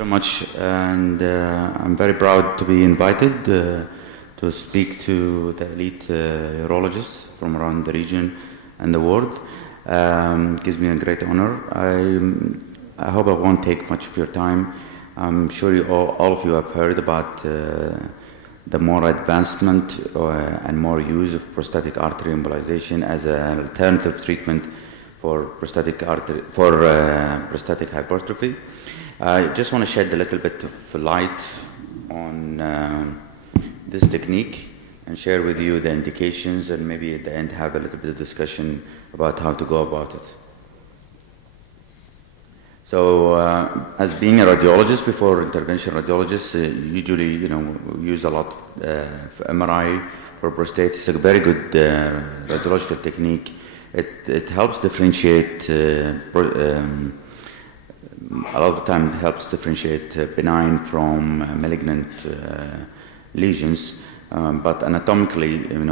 Very much, and I'm very proud to be invited to speak to the elite urologists from around the region and the world. Gives me a great honor. I hope I won't take much of your time. I'm sure all of you have heard about the more advancement and more use of prostatic artery embolization as an alternative treatment for prostatic hypertrophy. I just want to shed a little bit of light on this technique and share with you the indications, and maybe at the end have a little bit of discussion about how to go about it. So, as being a radiologist, before intervention radiologist, usually, we use a lot for MRI for prostate. It's a very good radiological technique. It helps differentiate. A lot of the time, it helps differentiate benign from malignant lesions. But anatomically, in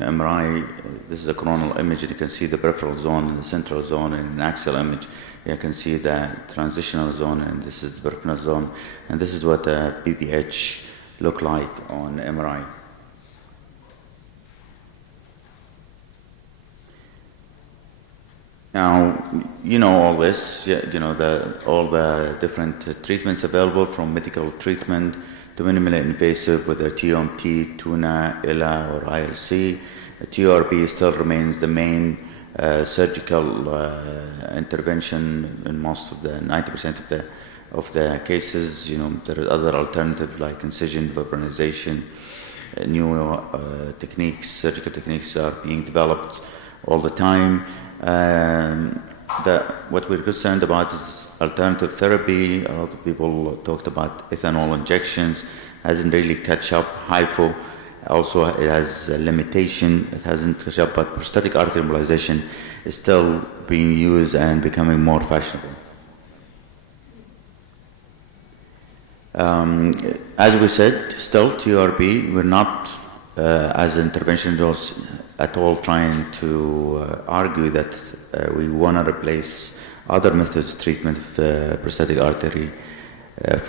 MRI, this is a coronal image, and you can see the peripheral zone and the central zone. And in an axial image, you can see the transitional zone, and this is the peripheral zone. And this is what the BPH look like on MRI. Now, all this, all the different treatments available, from medical treatment to minimally invasive, whether TOMT, TUNA, ILA, or ILC. TURB still remains the main surgical intervention in most of the 90% of the cases. There are other alternatives like incision, vaporization, new techniques, surgical techniques are being developed all the time. What we're concerned about is alternative therapy. A lot of people talked about ethanol injections. Hasn't really catch up. HIFO also it has a limitation. It hasn't catch up, but prostatic artery embolization is still being used and becoming more fashionable. As we said, still TURB, we're not as interventionalists at all trying to argue that we want to replace other methods of treatment of prostatic artery,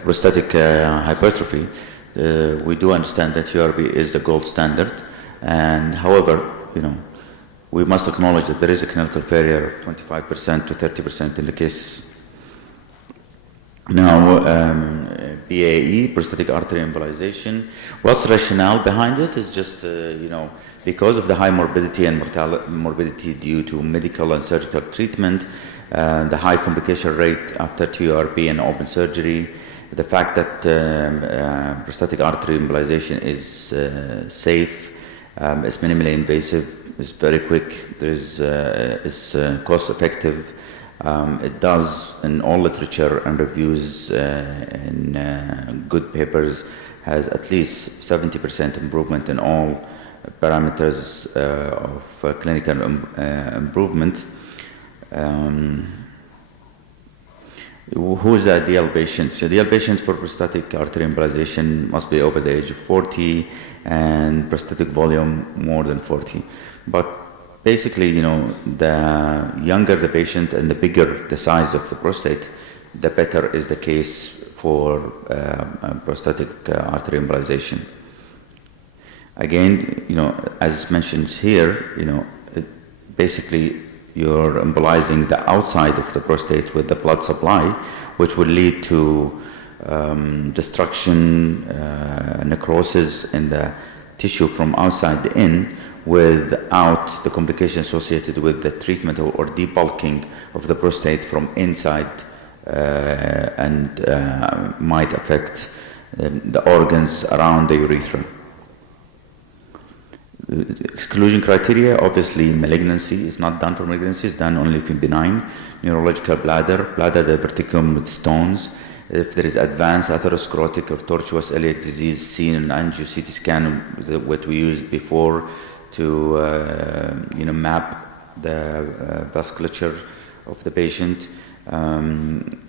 prostatic hypertrophy. We do understand that TURB is the gold standard, and however, we must acknowledge that there is a clinical failure of 25% to 30% in the case. Now, PAE, prostatic artery embolization, what's the rationale behind it is just, because of the high morbidity and morbidity due to medical and surgical treatment, the high complication rate after TURB and open surgery, the fact that prostatic artery embolization is safe, is minimally invasive, is very quick, is cost effective. It does, in all literature and reviews in good papers, has at least 70% improvement in all parameters of clinical improvement. Who is the ideal patient? So the ideal patient for prostatic artery embolization must be over the age of 40 and prostatic volume more than 40. But basically, the younger the patient and the bigger the size of the prostate, the better is the case for prostatic artery embolization. Again, as mentioned here, basically you're embolizing the outside of the prostate with the blood supply, which will lead to destruction, necrosis in the tissue from outside in, without the complication associated with the treatment or debulking of the prostate from inside, and might affect the organs around the urethra. Exclusion criteria, obviously malignancy is not done for malignancy, it's done only for benign. Neurological bladder diverticum with stones. If there is advanced atherosclerotic or tortuous ileal disease seen in angio CT scan, what we used before to map the vasculature of the patient.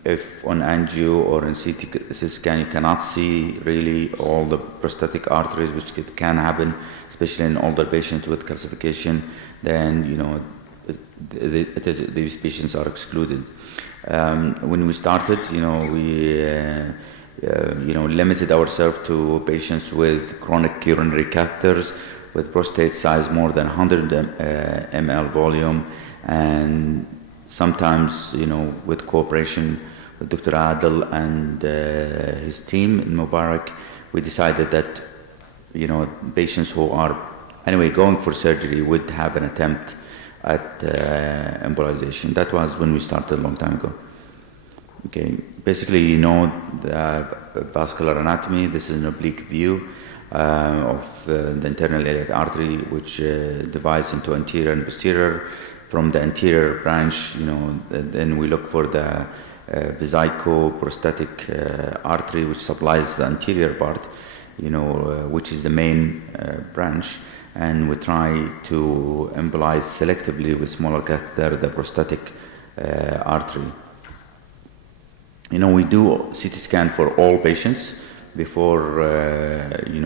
If on angio or in CT scan you cannot see really all the prostatic arteries, which can happen, especially in older patients with calcification, then these patients are excluded. When we started, we limited ourselves to patients with chronic urinary catheters with prostate size more than 100 ml volume, and sometimes, with cooperation with Dr. Adel and his team in Mubarak, we decided that, patients who are anyway going for surgery would have an attempt at embolization. That was when we started a long time ago. Okay, basically, the vascular anatomy. This is an oblique view of the internal iliac artery, which divides into anterior and posterior. From the anterior branch, then we look for the vesico-prostatic artery, which supplies the anterior part, which is the main branch, and we try to embolize selectively with smaller catheter the prostatic artery. We do CT scan for all patients before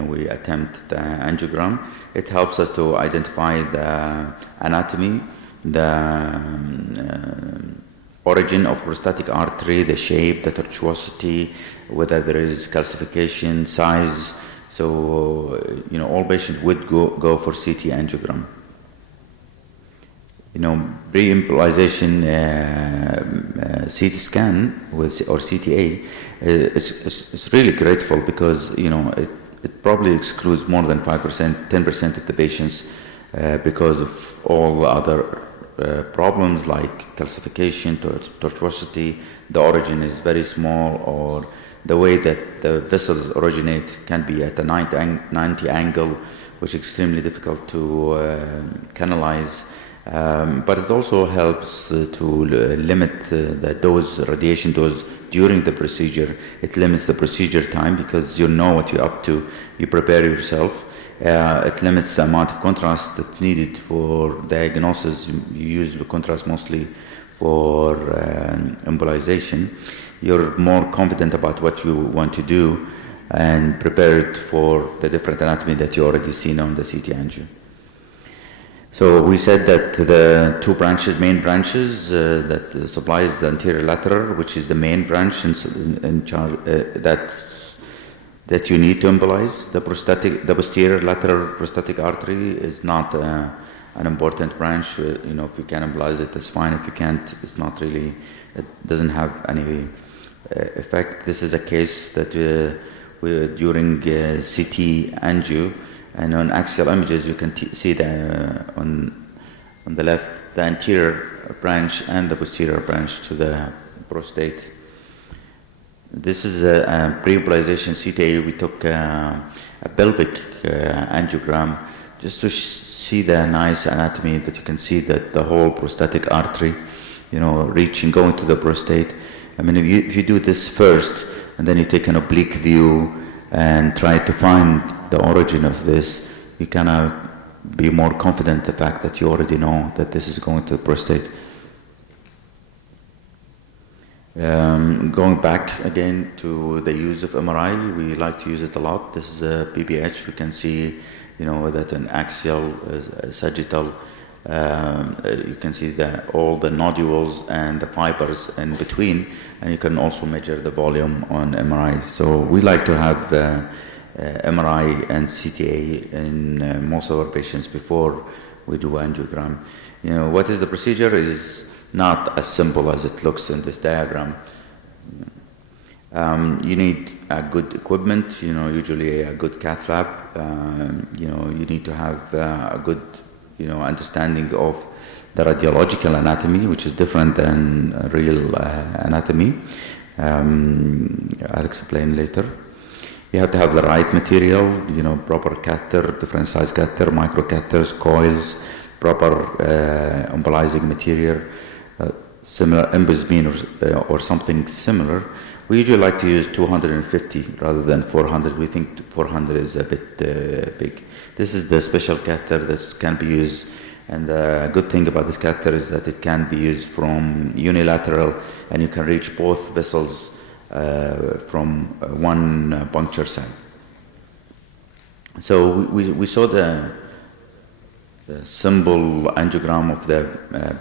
we attempt the angiogram. It helps us to identify the anatomy, the origin of prostatic artery, the shape, the tortuosity, whether there is calcification, size. So, all patients would go for CT angiogram. Pre-embolization CT scan or CTA is really grateful because, it probably excludes more than 5%, 10% of the patients because of all other problems like calcification, tortuosity. The origin is very small, or the way that the vessels originate can be at a 90 angle, which is extremely difficult to canalize. But it also helps to limit the dose, radiation dose during the procedure. It limits the procedure time because you know what you're up to. You prepare yourself. It limits the amount of contrast that's needed for diagnosis. You use the contrast mostly for embolization. You're more confident about what you want to do and prepared for the different anatomy that you already seen on the CT angio. So we said that the two main branches that supplies the anterior lateral, which is the main branch in charge, that you need to embolize. The posterior lateral prostatic artery is not an important branch. If you can embolize it, it's fine. If you can't, it's not really. It doesn't have any effect. This is a case that during CT angio. And on axial images, you can see on the left, the anterior branch and the posterior branch to the prostate. This is a pre-embolization CTA. We took a pelvic angiogram just to see the nice anatomy, that you can see that the whole prostatic artery, going to the prostate. I mean, if you do this first, and then you take an oblique view and try to find the origin of this, you cannot be more confident the fact that you already know that this is going to the prostate. Going back again to the use of MRI, we like to use it a lot. This is a BPH. We can see, that an axial, sagittal, you can see all the nodules and the fibers in between, and you can also measure the volume on MRI. So we like to have MRI and CTA in most of our patients before we do angiogram. What is the procedure is not as simple as it looks in this diagram. You need a good equipment, usually a good cath lab. You need to have a good, understanding of the radiological anatomy, which is different than real anatomy. I'll explain later. You have to have the right material, proper catheter, different size catheter, micro catheters, coils, proper embolizing material, similar embolisation or something similar. We usually like to use 250 rather than 400. We think 400 is a bit big. This is the special catheter that can be used, and the good thing about this catheter is that it can be used from unilateral, and you can reach both vessels from one puncture site. So we saw simple angiogram of the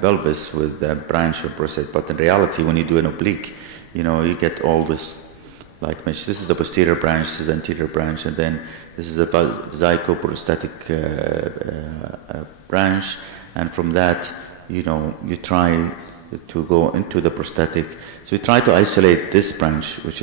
pelvis with the branch of prostate, but in reality, when you do an oblique, you get all this, like this is the posterior branch, this is the anterior branch, and then this is the vesicoprostatic branch, and from that, you try to go into the prostatic. So you try to isolate this branch, which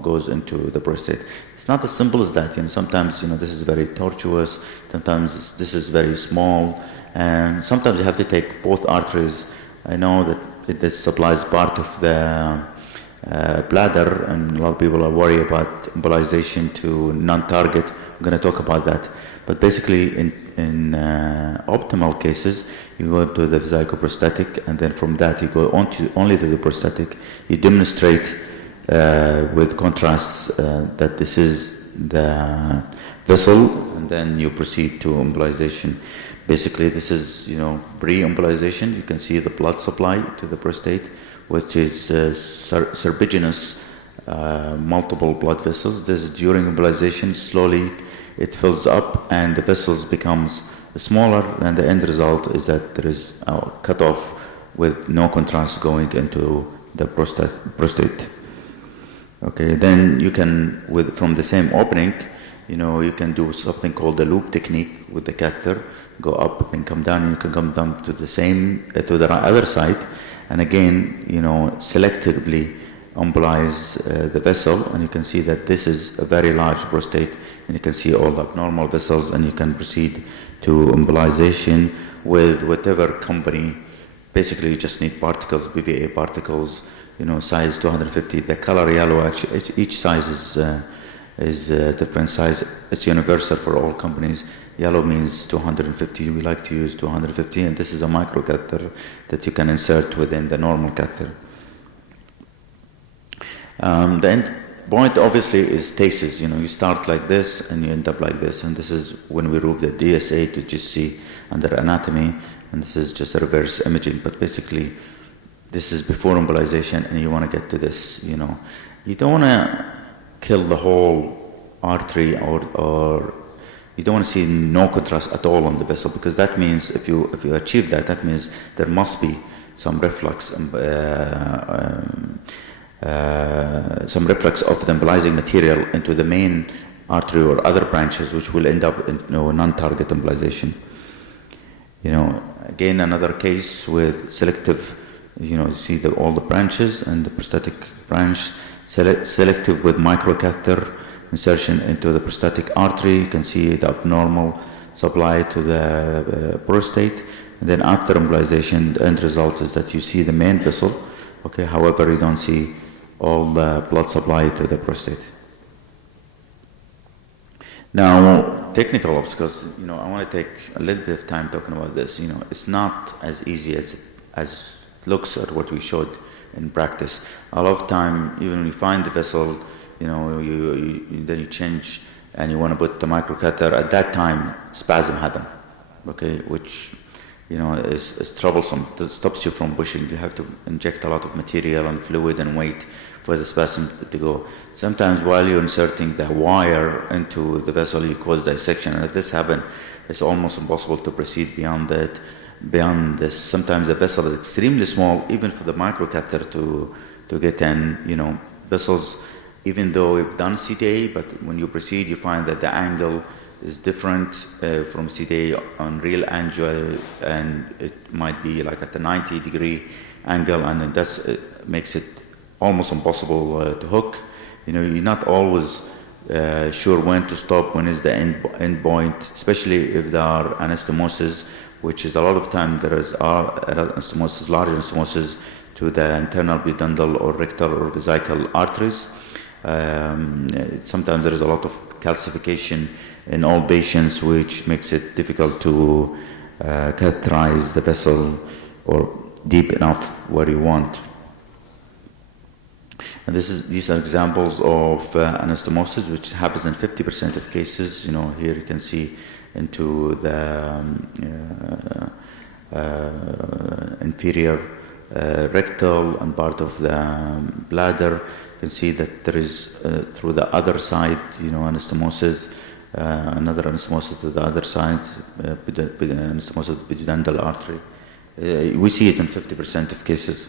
goes into the prostate. It's not as simple as that. Sometimes this is very tortuous. Sometimes this is very small, and sometimes you have to take both arteries. I know that this supplies part of the bladder, and a lot of people are worried about embolization to non-target. I'm going to talk about that. But basically, in optimal cases, you go to the vesicoprostatic, and then from that you go only to the prostatic. You demonstrate with contrasts that this is the vessel, and then you proceed to embolization. Basically, this is pre-embolization. You can see the blood supply to the prostate, which is serpiginous, multiple blood vessels. This is during embolization. Slowly it fills up and the vessels becomes smaller, and the end result is that there is a cutoff with no contrast going into the prostate. Okay, then you can, from the same opening, you can do something called the loop technique with the catheter. Go up and come down, and you can come down to the other side, and again, selectively embolize the vessel, and you can see that this is a very large prostate, and you can see all the abnormal vessels, and you can proceed to embolization with whatever company. Basically, you just need particles, BVA particles, size 250. The color yellow, actually, each size is a different size. It's universal for all companies. Yellow means 250. We like to use 250, and this is a micro catheter that you can insert within the normal catheter. The end point obviously is stasis. You start like this and you end up like this, and this is when we remove the DSA to just see under anatomy, and this is just a reverse imaging. But basically, this is before embolization, and you want to get to this. You don't want to kill the whole artery, or you don't want to see no contrast at all on the vessel, because that means if you achieve that means there must be some reflux. Some reflux of the embolizing material into the main artery or other branches, which will end up in non-target embolization. Again, another case with selective, see all the branches and the prostatic branch, selective with microcatheter insertion into the prostatic artery. You can see the abnormal supply to the prostate, and then after embolization, the end result is that you see the main vessel. Okay, however, you don't see all the blood supply to the prostate. Now, technical obstacles, I want to take a little bit of time talking about this. It's not as easy as it looks at what we showed in practice. A lot of time, even when you find the vessel, then you change and you want to put the microcatheter. At that time, spasm happen, okay, which is troublesome. It stops you from pushing. You have to inject a lot of material and fluid and wait for the spasm to go. Sometimes while you're inserting the wire into the vessel, you cause dissection, and if this happens, it's almost impossible to proceed beyond that. Beyond this, sometimes the vessel is extremely small, even for the microcatheter to get in. Vessels, even though we've done CTA, but when you proceed, you find that the angle is different from CTA on real angio, and it might be like at the 90-degree angle, and that makes it almost impossible to hook. You're not always sure when to stop, when is the end point, especially if there are anastomosis, which is a lot of time there is anastomosis, large anastomosis to the internal pudendal or rectal or vesical arteries. Sometimes there is a lot of calcification in all patients, which makes it difficult to catheterize the vessel or deep enough where you want. And these are examples of anastomosis, which happens in 50% of cases. Here you can see into the inferior rectal and part of the bladder. You can see that there is through the other side, anastomosis. another anastomosis to the other side, anastomosis of the pudendal artery. We see it in 50% of cases.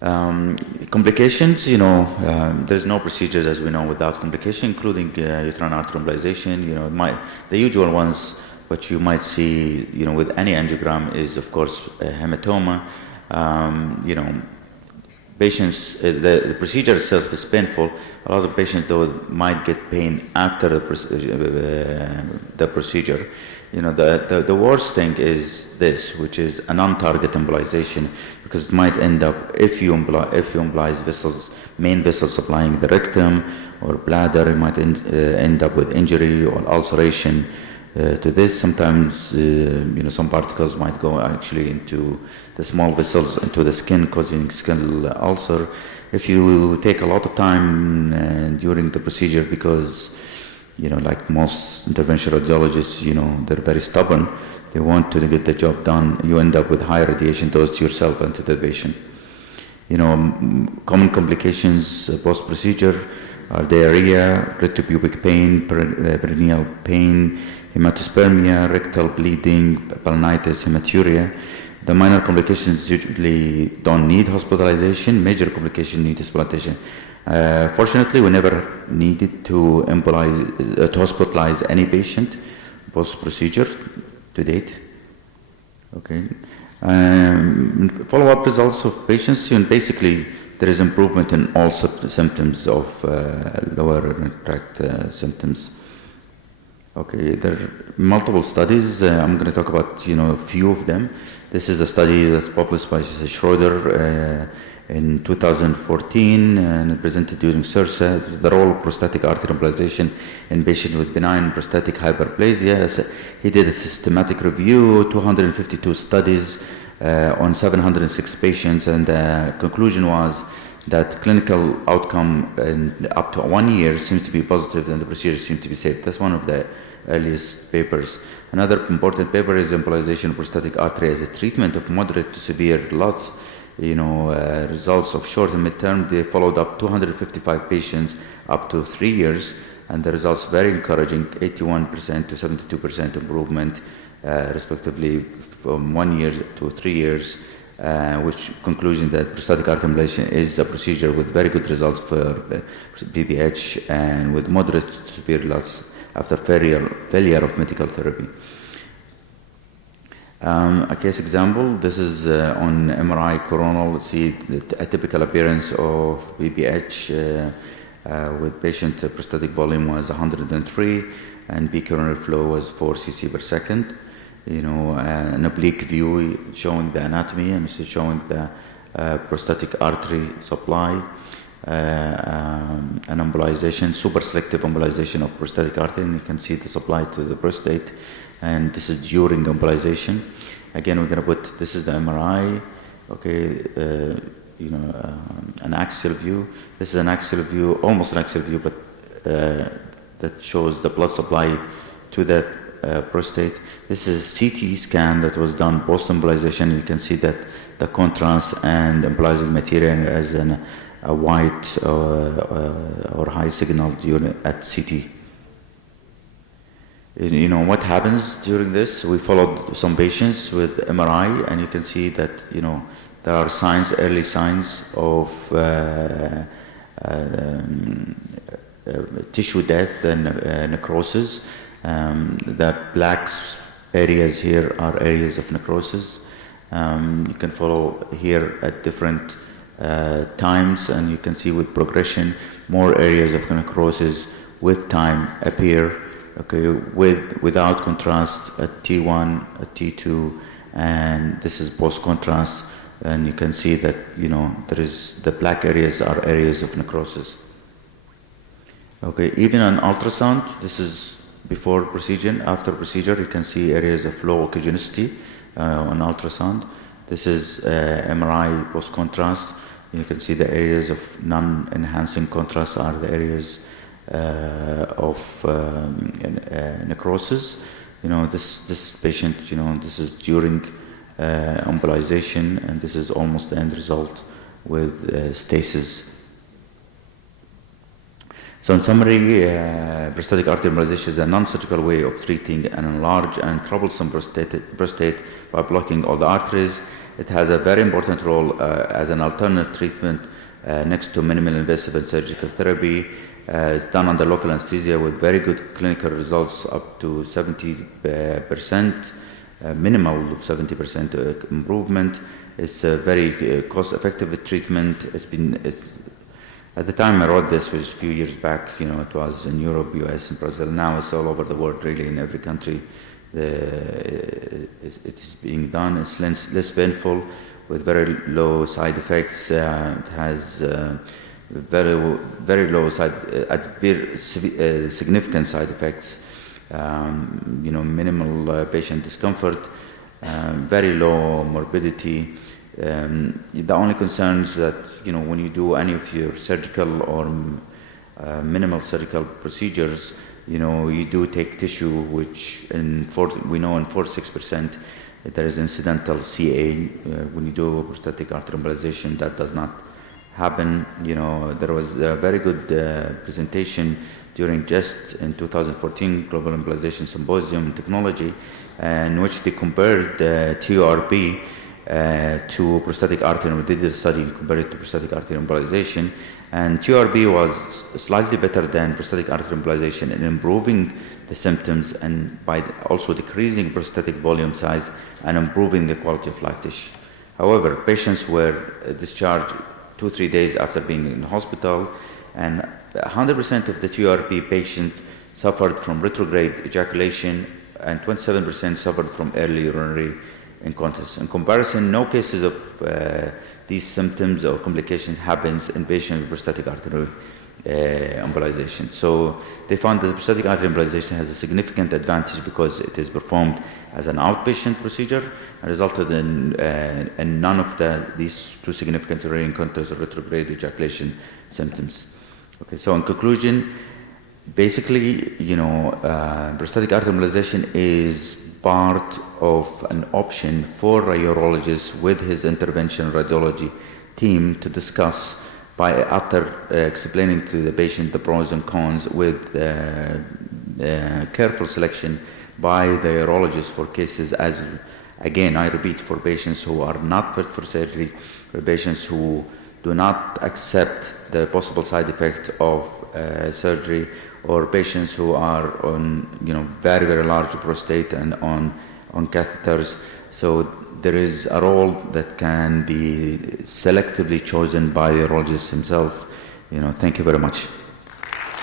Complications, there's no procedures, as we know, without complication, including uterine artery embolization. The usual ones, what you might see, with any angiogram is, of course, a hematoma. Patients, the procedure itself is painful. A lot of patients, though, might get pain after the procedure. The worst thing is this, which is a non-target embolization, because it might end up, if you embolize vessels, main vessels supplying the rectum or bladder, it might end up with injury or ulceration to this. Sometimes, some particles might go actually into the small vessels, into the skin, causing skin ulcer. If you take a lot of time during the procedure, because like most interventional radiologists, they're very stubborn. They want to get the job done. You end up with high radiation dose to yourself and to the patient. Common complications post-procedure are diarrhea, rectopubic pain, perineal pain, hematospermia, rectal bleeding, balanitis, hematuria. The minor complications usually don't need hospitalization. Major complications need hospitalization. Fortunately, we never needed to hospitalize any patient post-procedure to date. Okay. Follow-up results of patients, basically there is improvement in all symptoms of lower tract symptoms. Okay, there are multiple studies. I'm going to talk about a few of them. This is a study that's published by Schroeder in 2014 and presented during SURSA, the role of prostatic artery embolization in patients with benign prostatic hyperplasia. He did a systematic review, 252 studies on 706 patients, and the conclusion was that clinical outcome in up to 1 year seems to be positive and the procedure seems to be safe. That's one of the earliest papers. Another important paper is embolization of prostatic artery as a treatment of moderate to severe LUTS. Results of short and midterm, they followed up 255 patients up to 3 years, and the results very encouraging, 81% to 72% improvement, respectively, from 1 year to 3 years, which conclusion that prostatic artery embolization is a procedure with very good results for BPH and with moderate to severe LUTS after failure of medical therapy. A case example, this is on MRI coronal. Let's see a typical appearance of BPH with patient prostatic volume was 103 and peak coronary flow was 4 cc per second. An oblique view showing the anatomy and showing the prostatic artery supply, an embolization, super selective embolization of prostatic artery, and you can see the supply to the prostate. And this is during embolization. Again, we're going to put, this is the MRI, okay, an axial view. This is an axial view, almost an axial view, but that shows the blood supply to the prostate. This is a CT scan that was done post-embolization. You can see that the contrast and embolizing material as a white or high signal at CT. What happens during this? We followed some patients with MRI, and you can see that there are early signs of tissue death and necrosis. The black areas here are areas of necrosis. You can follow here at different times, and you can see with progression more areas of necrosis with time appear. Okay, without contrast at T1, at T2, and this is post-contrast, and you can see that there is the black areas are areas of necrosis. Okay, even on ultrasound, this is before procedure, after procedure, you can see areas of low occlugenicity on ultrasound. This is MRI post-contrast. You can see the areas of non-enhancing contrast are the areas of necrosis. This patient, this is during embolization, and this is almost the end result with stasis. So in summary, prostatic artery embolization is a non-surgical way of treating an enlarged and troublesome prostate by blocking all the arteries. It has a very important role as an alternate treatment next to minimal invasive and surgical therapy. It's done under local anesthesia with very good clinical results, up to 70%, minimal of 70% improvement. It's a very cost-effective treatment. At the time I wrote this, was a few years back, it was in Europe, US, and Brazil. Now it's all over the world, really, in every country. It is being done. It's less painful, with very low side effects. It has very low significant side effects. Minimal patient discomfort, very low morbidity. The only concerns that when you do any of your surgical or minimal surgical procedures, you do take tissue, which we know in 4-6% there is incidental CA. When you do prostatic artery embolization, that does not happen. There was a very good presentation during GEST in 2014 Global Embolization Symposium Technology, in which they compared TURP to prostatic artery, and we did a study compared it to prostatic artery embolization, and TURP was slightly better than prostatic artery embolization in improving the symptoms, and by also decreasing prostatic volume size and improving the quality of life. However, patients were discharged 2-3 days after being in the hospital, and 100% of the TURP patients suffered from retrograde ejaculation, and 27% suffered from early urinary incontinence. In comparison, no cases of these symptoms or complications happens in patients with prostatic artery embolization. So they found that the prostatic artery embolization has a significant advantage because it is performed as an outpatient procedure and resulted in none of these two significant urinary incontinence or retrograde ejaculation symptoms. Okay, so in conclusion, basically, prostatic artery embolization is part of an option for a urologist with his intervention radiology team to discuss after explaining to the patient the pros and cons, with careful selection by the urologist for cases, as again I repeat, for patients who are not fit for surgery, for patients who do not accept the possible side effect of surgery, or patients who are on very, very large prostate and on catheters. So there is a role that can be selectively chosen by the urologist himself. Thank you very much.